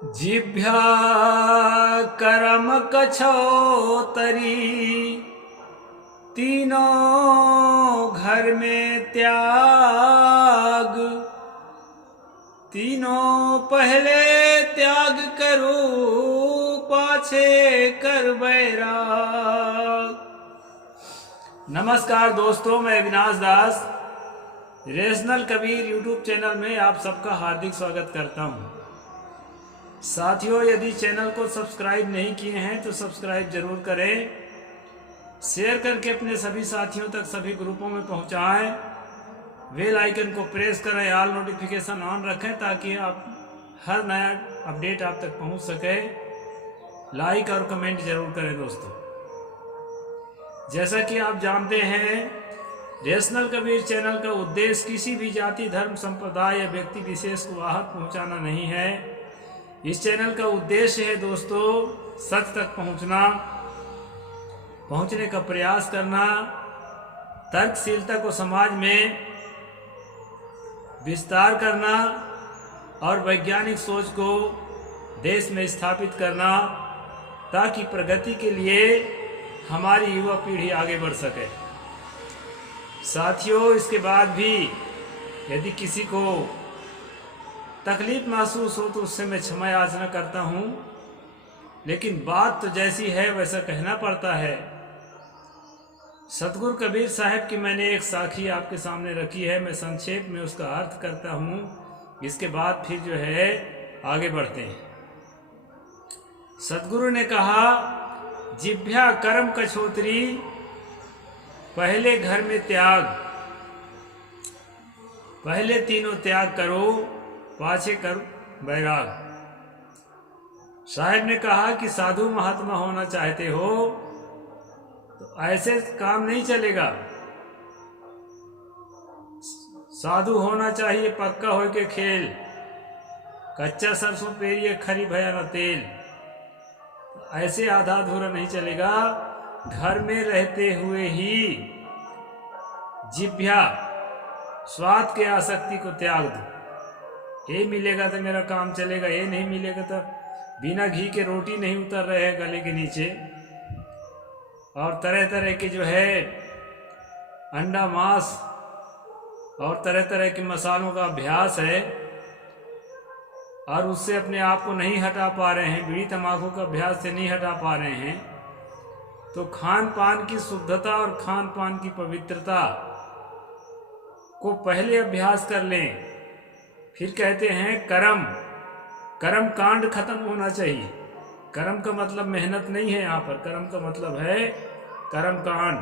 जिभ्या करम कछोतरी, तीनों घर में त्याग। तीनों पहले त्याग करो, पाछे कर बैराग। नमस्कार दोस्तों, मैं अविनाश दास रेशनल कबीर यूट्यूब चैनल में आप सबका हार्दिक स्वागत करता हूं। साथियों, यदि चैनल को सब्सक्राइब नहीं किए हैं तो सब्सक्राइब जरूर करें, शेयर करके अपने सभी साथियों तक सभी ग्रुपों में पहुंचाएं, बेल आइकन को प्रेस करें, ऑल नोटिफिकेशन ऑन रखें ताकि आप हर नया अपडेट आप तक पहुंच सके। लाइक और कमेंट जरूर करें दोस्तों। जैसा कि आप जानते हैं, रेशनल कबीर चैनल का उद्देश्य किसी भी जाति, धर्म, संप्रदाय या व्यक्ति विशेष को आहत पहुंचाना नहीं है। इस चैनल का उद्देश्य है दोस्तों सच तक पहुंचने का प्रयास करना, तर्कशीलता को समाज में विस्तार करना और वैज्ञानिक सोच को देश में स्थापित करना, ताकि प्रगति के लिए हमारी युवा पीढ़ी आगे बढ़ सके। साथियों, इसके बाद भी यदि किसी को तकलीफ महसूस हो तो उससे मैं क्षमा याचना करता हूँ, लेकिन बात तो जैसी है वैसा कहना पड़ता है। सतगुरु कबीर साहब की मैंने एक साखी आपके सामने रखी है, मैं संक्षेप में उसका अर्थ करता हूँ, इसके बाद फिर जो है आगे बढ़ते हैं। सतगुरु ने कहा, जिभ्या कर्म कछोतरी, पहले घर में त्याग। पहले तीनों त्याग करो, पाछे कर बैराग। साहब ने कहा कि साधु महात्मा होना चाहते हो तो ऐसे काम नहीं चलेगा। साधु होना चाहिए पक्का हो के खेल, कच्चा सरसों पेरिए खरी भया न तेल। ऐसे आधा अधूरा नहीं चलेगा। घर में रहते हुए ही जिभ्या स्वाद के आसक्ति को त्याग दो। ये मिलेगा तो मेरा काम चलेगा, ये नहीं मिलेगा तो बिना घी के रोटी नहीं उतर रहे हैं गले के नीचे। और तरह तरह के जो है अंडा मांस और तरह तरह के मसालों का अभ्यास है और उससे अपने आप को नहीं हटा पा रहे हैं, बीड़ी तंबाकू का अभ्यास से नहीं हटा पा रहे हैं, तो खान पान की शुद्धता और खान पान की पवित्रता को पहले अभ्यास कर लें। फिर कहते हैं कर्म कांड खत्म होना चाहिए। कर्म का मतलब मेहनत नहीं है, यहाँ पर कर्म का मतलब है कर्म कांड,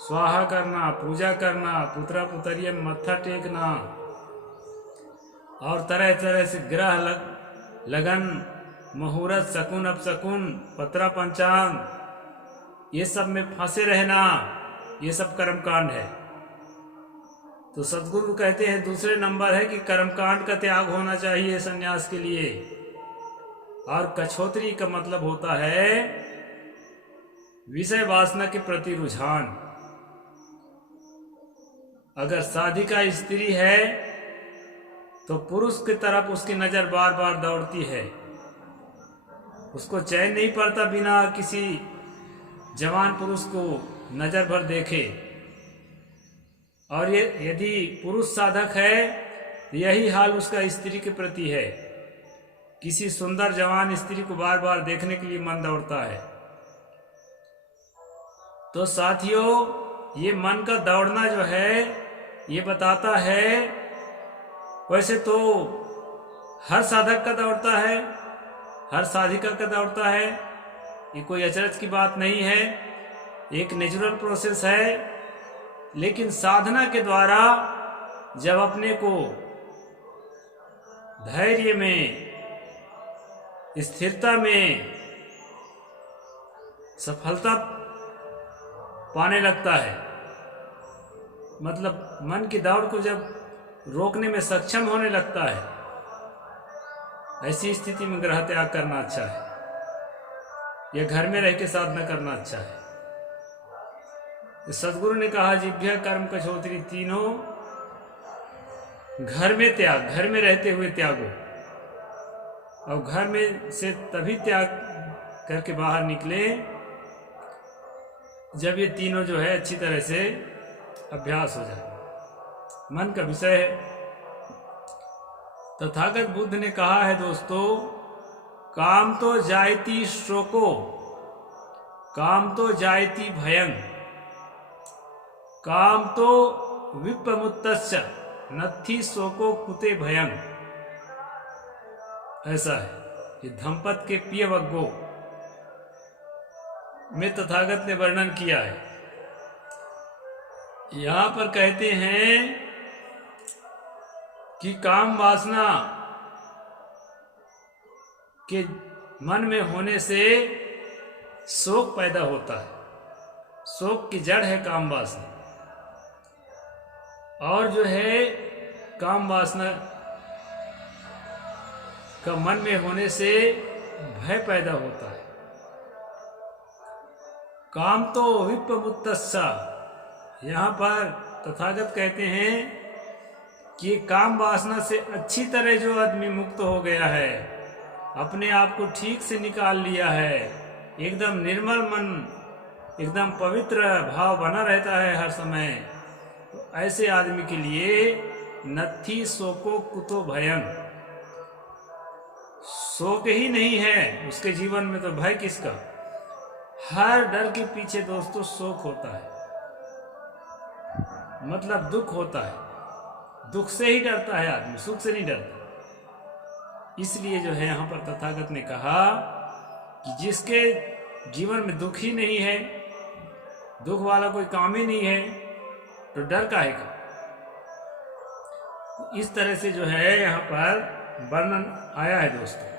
स्वाहा करना, पूजा करना, पुत्रा पुतरिया मत्था टेकना और तरह तरह से ग्रह लगन, मुहूर्त, शकुन अपशकुन, पत्रा पंचांग, ये सब में फंसे रहना, ये सब कर्म कांड है। तो सतगुरु कहते हैं दूसरे नंबर है कि कर्मकांड का त्याग होना चाहिए सन्यास के लिए। और कछोतरी का मतलब होता है विषय वासना के प्रति रुझान। अगर साधिका स्त्री है तो पुरुष की तरफ उसकी नजर बार बार दौड़ती है, उसको चैन नहीं पड़ता बिना किसी जवान पुरुष को नजर भर देखे। और ये यदि पुरुष साधक है, यही हाल उसका स्त्री के प्रति है। किसी सुंदर जवान स्त्री को बार बार देखने के लिए मन दौड़ता है। तो साथियों, ये मन का दौड़ना जो है ये बताता है, वैसे तो हर साधक का दौड़ता है, हर साधिका का दौड़ता है, ये कोई अचरज की बात नहीं है, एक नेचुरल प्रोसेस है। लेकिन साधना के द्वारा जब अपने को धैर्य में, स्थिरता में सफलता पाने लगता है, मतलब मन की दौड़ को जब रोकने में सक्षम होने लगता है, ऐसी स्थिति में ग्रह त्याग करना अच्छा है या घर में रह के साधना करना अच्छा है। सदगुरु ने कहा, जिभ्या कर्म कछोतरी, तीनों घर में त्याग, घर में रहते हुए त्यागो। और घर में से तभी त्याग करके बाहर निकले जब ये तीनों जो है अच्छी तरह से अभ्यास हो जाए। मन का विषय है। तथागत बुद्ध ने कहा है दोस्तों, काम तो जायति शोको, काम तो जायति भयं, काम तो विप्रमुत्तस्य नत्थि शोको कुते भयं। ऐसा है ये धम्पत के पियवग्गो में तथागत ने वर्णन किया है। यहां पर कहते हैं कि काम वासना के मन में होने से शोक पैदा होता है। शोक की जड़ है काम वासना, और जो है काम वासना का मन में होने से भय पैदा होता है। काम तो विप्रमुत्तस्य, यहाँ पर तथागत कहते हैं कि काम वासना से अच्छी तरह जो आदमी मुक्त हो गया है, अपने आप को ठीक से निकाल लिया है, एकदम निर्मल मन, एकदम पवित्र भाव बना रहता है हर समय, तो ऐसे आदमी के लिए नत्थि शोको कुतो भयं, शोक ही नहीं है उसके जीवन में, तो भय किसका। हर डर के पीछे दोस्तों शोक होता है, मतलब दुख होता है। दुख से ही डरता है आदमी, सुख से नहीं डरता। इसलिए जो है यहाँ पर तथागत ने कहा कि जिसके जीवन में दुख ही नहीं है, दुख वाला कोई काम ही नहीं है, तो डर काहे का। इस तरह से जो है यहाँ पर वर्णन आया है दोस्तों।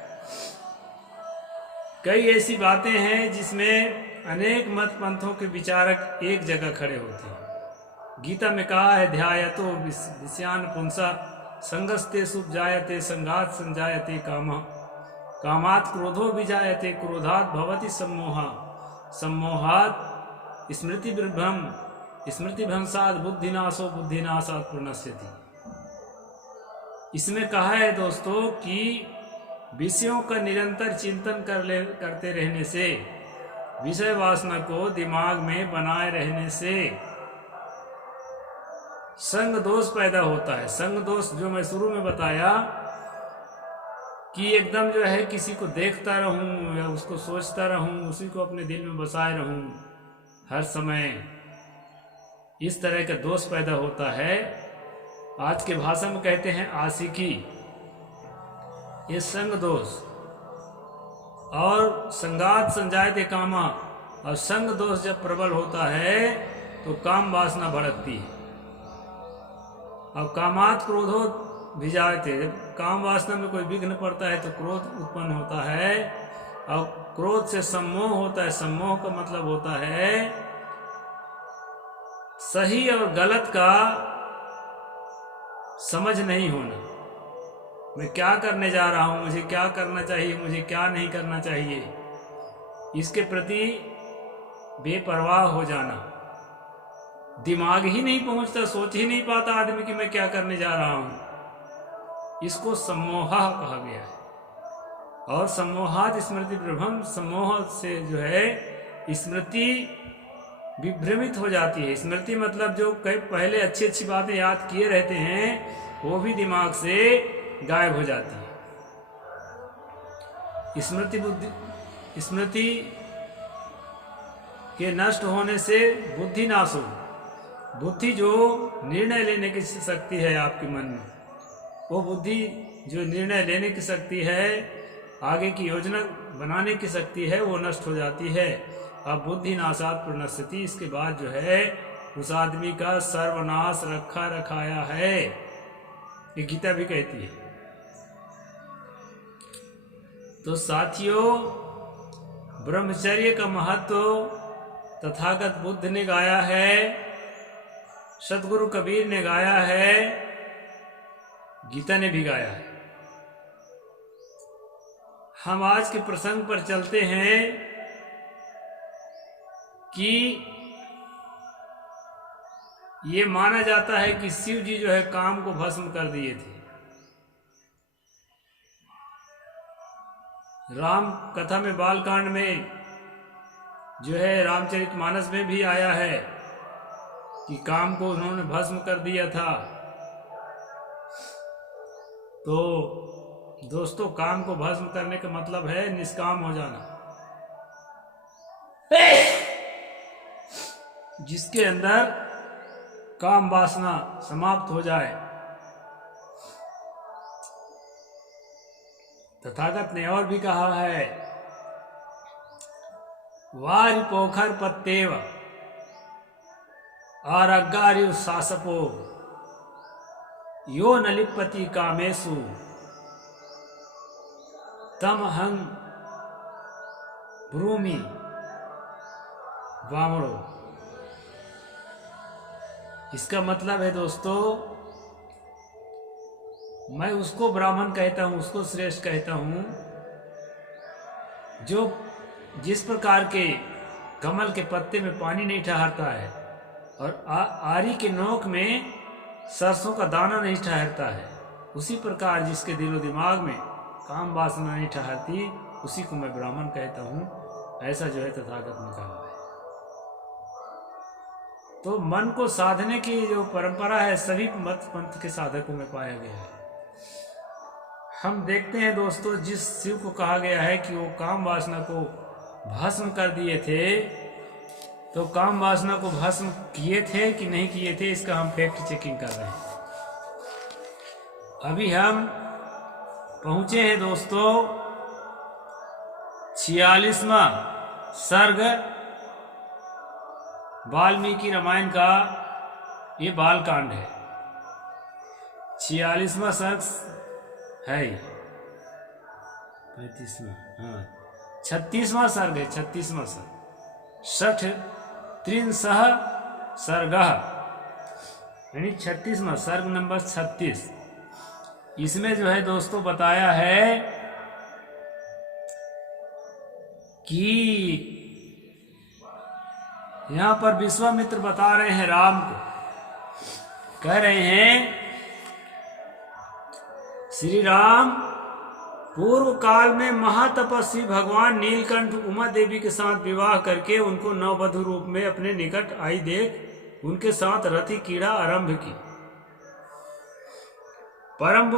कई ऐसी बातें हैं जिसमें अनेक मत पंथों के विचारक एक जगह खड़े होते हैं। गीता में कहा है, ध्यायतो विषयान पुंसा संगस्ते सुप जायते संगात संजायते कामा, कामात क्रोधो विजायते क्रोधात भवति सम्मोहा, सम्मोहात स्मृति विभ्रम, स्मृति भ्रंशात बुद्धिनाशो बुद्धिनाशात प्रणश्यति। इसमें कहा है दोस्तों कि विषयों का निरंतर चिंतन करते रहने से, विषय वासना को दिमाग में बनाए रहने से संग दोष पैदा होता है। संग दोष जो मैं शुरू में बताया कि एकदम जो है किसी को देखता रहूं या उसको सोचता रहूं, उसी को अपने दिल में बसाए रहूं हर समय, इस तरह का दोष पैदा होता है। आज के भाषा में कहते हैं आशिकी, ये संग दोष। और संगात संजायते कामा, और संग दोष जब प्रबल होता है तो काम वासना भड़कती है। और कामात क्रोधो विजायते, जब काम वासना में कोई विघ्न पड़ता है तो क्रोध उत्पन्न होता है, और क्रोध से सम्मोह होता है। सम्मोह का मतलब होता है सही और गलत का समझ नहीं होना। मैं क्या करने जा रहा हूं, मुझे क्या करना चाहिए, मुझे क्या नहीं करना चाहिए, इसके प्रति बेपरवाह हो जाना। दिमाग ही नहीं पहुंचता, सोच ही नहीं पाता आदमी कि मैं क्या करने जा रहा हूं। इसको सम्मोहा कहा गया है। और सम्मोहात स्मृति विभ्रम, सम्मोह से जो है स्मृति विभ्रमित हो जाती है। स्मृति मतलब जो कई पहले अच्छी अच्छी बातें याद किए रहते हैं वो भी दिमाग से गायब हो जाती है। स्मृति के नष्ट होने से बुद्धि नाश हो। बुद्धि जो निर्णय लेने की शक्ति है आपके मन में, वो बुद्धि जो निर्णय लेने की शक्ति है, आगे की योजना बनाने की शक्ति है, वो नष्ट हो जाती है। अब बुद्धि नाशात प्रणश्यति, इसके बाद जो है उस आदमी का सर्वनाश रखा रखाया है, ये गीता भी कहती है। तो साथियों, ब्रह्मचर्य का महत्व तथागत बुद्ध ने गाया है, सतगुरु कबीर ने गाया है, गीता ने भी गाया है। हम आज के प्रसंग पर चलते हैं कि ये माना जाता है कि शिव जी जो है काम को भस्म कर दिए थे। राम कथा में बालकांड में जो है रामचरितमानस में भी आया है कि काम को उन्होंने भस्म कर दिया था। तो दोस्तों, काम को भस्म करने का मतलब है निष्काम हो जाना, जिसके अंदर काम वासना समाप्त हो जाए। तथागत ने और भी कहा है, वारि पोखर पत्तेव आरग्गारि सासपो यो न लिप्पति कामेषु तमहं ब्रूमि वामणो। इसका मतलब है दोस्तों, मैं उसको ब्राह्मण कहता हूँ, उसको श्रेष्ठ कहता हूँ जो जिस प्रकार के कमल के पत्ते में पानी नहीं ठहरता है और आरी के नोक में सरसों का दाना नहीं ठहरता है, उसी प्रकार जिसके दिलो दिमाग में काम वासना नहीं ठहरती, उसी को मैं ब्राह्मण कहता हूँ। ऐसा जो है तथागत ने कहा है। तो मन को साधने की जो परंपरा है सभी मत पंथ के साधकों में पाया गया है। हम देखते हैं दोस्तों, जिस शिव को कहा गया है कि वो काम वासना को भस्म कर दिए थे, तो काम वासना को भस्म किए थे कि नहीं किए थे, इसका हम फैक्ट चेकिंग कर रहे हैं। अभी हम पहुंचे हैं दोस्तों 46वां सर्ग वाल्मीकि रामायण का, ये बालकांड है। 46वां सर्ग है, 35वां, हाँ 36वां सर्ग है, 36वां सर्ग, 63 सर्ग यानी 36वां सर्ग नंबर 36। इसमें जो है दोस्तों बताया है कि यहां पर विश्वामित्र बता रहे हैं राम को, कह रहे हैं श्री राम पूर्व काल में महातपस्वी भगवान नीलकंठ उमा देवी के साथ विवाह करके उनको नववधु रूप में अपने निकट आई देख उनके साथ रति क्रीड़ा आरंभ की। परम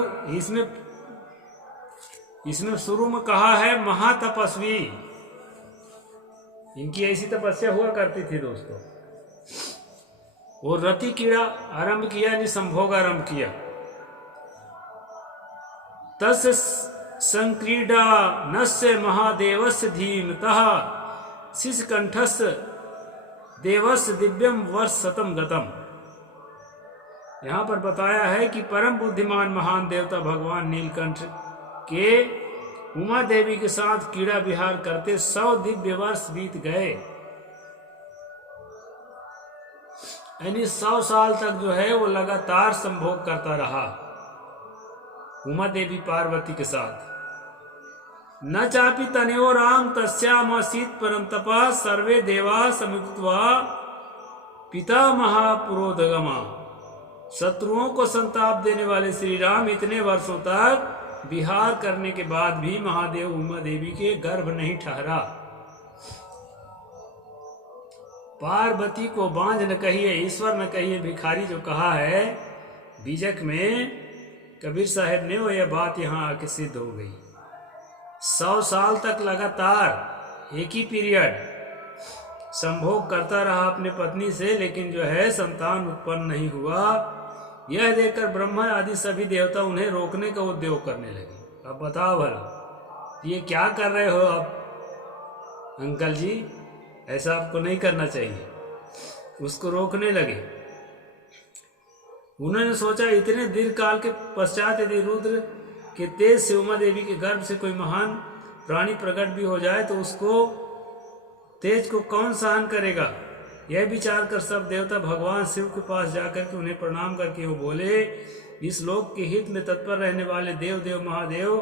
इसमें शुरू में कहा है महातपस्वी, इनकी ऐसी तपस्या हुआ करती थी दोस्तों। वो रति क्रीड़ा आरंभ किया, यानी संभोग आरंभ किया। तस्य संक्रीडा नस्य महादेवस्य धीमतः शिशकंठस्य देवस्य दिव्यम वर्ष शतम गतम। यहाँ पर बताया है कि परम बुद्धिमान महान देवता भगवान नीलकंठ के उमा देवी के साथ क्रीड़ा विहार करते 100 दिव्य वर्ष बीत गए, यानी 100 साल तक जो है वो लगातार संभोग करता रहा उमा देवी पार्वती के साथ। न चापि तनयो राम तस्यामासीत परम तपा सर्वे देवा समुक्त्वा पिता महापुरोधगमा। शत्रुओं को संताप देने वाले श्री राम इतने वर्षों तक विहार करने के बाद भी महादेव उमा देवी के गर्भ नहीं ठहरा। पार्वती को बांझ न कहिए, ईश्वर न कहिए भिखारी, जो कहा है बीजक में कबीर साहब ने, वो यह बात यहाँ आके सिद्ध हो गई। 100 साल तक लगातार एक ही पीरियड संभोग करता रहा अपने पत्नी से, लेकिन जो है संतान उत्पन्न नहीं हुआ। यह देखकर ब्रह्मा आदि सभी देवता उन्हें रोकने का उद्योग करने लगे। अब बताओ भला ये क्या कर रहे हो आप अंकल जी, ऐसा आपको नहीं करना चाहिए। उसको रोकने लगे। उन्होंने सोचा इतने दीर्घ काल के पश्चात यदि रुद्र के तेज से उमा देवी के गर्भ से कोई महान प्राणी प्रकट भी हो जाए तो उसको तेज को कौन सहन करेगा। यह विचार कर सब देवता भगवान शिव के पास जाकर के उन्हें प्रणाम करके वो बोले, इस लोक के हित में तत्पर रहने वाले देव देव महादेव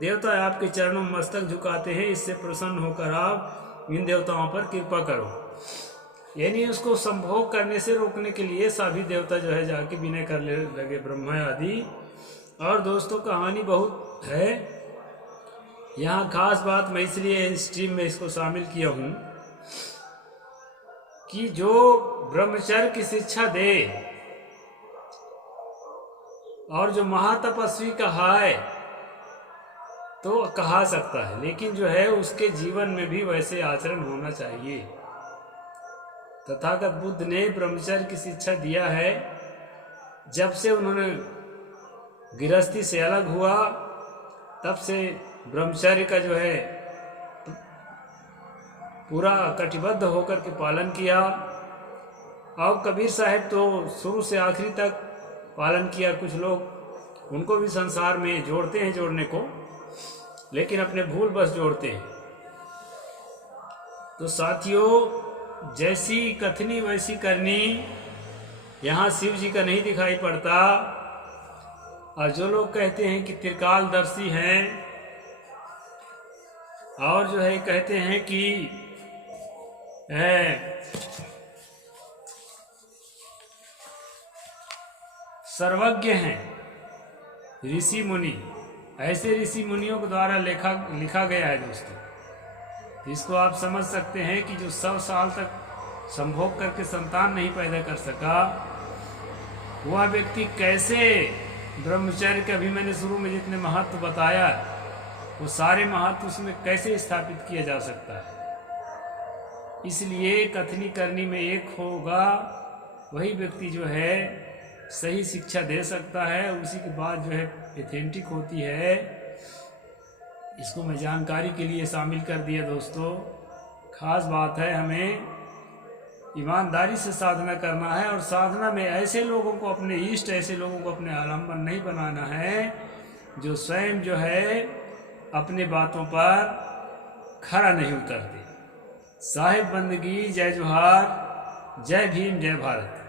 देवता आपके चरणों में मस्तक झुकाते हैं, इससे प्रसन्न होकर आप इन देवताओं पर कृपा करो। यानी उसको संभोग करने से रोकने के लिए सभी देवता जो है जाके विनय कर लगे, ब्रह्मा आदि। और दोस्तों कहानी बहुत है, यहाँ खास बात मैं इसलिए स्ट्रीम में इसको शामिल किया हूँ कि जो ब्रह्मचर्य की शिक्षा दे और जो महातपस्वी कहा है तो कहा सकता है, लेकिन जो है उसके जीवन में भी वैसे आचरण होना चाहिए। तथागत बुद्ध ने ब्रह्मचर्य की शिक्षा दिया है। जब से उन्होंने गृहस्थी से अलग हुआ तब से ब्रह्मचर्य का जो है पूरा कटिबद्ध होकर के पालन किया। और कबीर साहब तो शुरू से आखिरी तक पालन किया। कुछ लोग उनको भी संसार में जोड़ते हैं जोड़ने को, लेकिन अपने भूल बस जोड़ते हैं। तो साथियों, जैसी कथनी वैसी करनी, यहाँ शिव जी का नहीं दिखाई पड़ता। और जो लोग कहते हैं कि त्रिकालदर्शी हैं और जो है कहते हैं कि सर्वज्ञ हैं ऋषि मुनि, ऐसे ऋषि मुनियों के द्वारा लिखा गया है दोस्तों। इसको आप समझ सकते हैं कि जो 100 साल तक संभोग करके संतान नहीं पैदा कर सका, वह व्यक्ति कैसे ब्रह्मचर्य के, अभी मैंने शुरू में जितने महत्व बताया वो सारे महत्व उसमें कैसे स्थापित किया जा सकता है। इसलिए कथनी करनी में एक होगा, वही व्यक्ति जो है सही शिक्षा दे सकता है। उसी के बाद जो है एथेंटिक होती है। इसको मैं जानकारी के लिए शामिल कर दिया दोस्तों। खास बात है, हमें ईमानदारी से साधना करना है और साधना में ऐसे लोगों को अपने इष्ट, ऐसे लोगों को अपने आलम्बन नहीं बनाना है जो स्वयं जो है अपने बातों पर खरा नहीं उतरते। साहिब बंदगी, जय जोहार, जय भीम, जय भारत।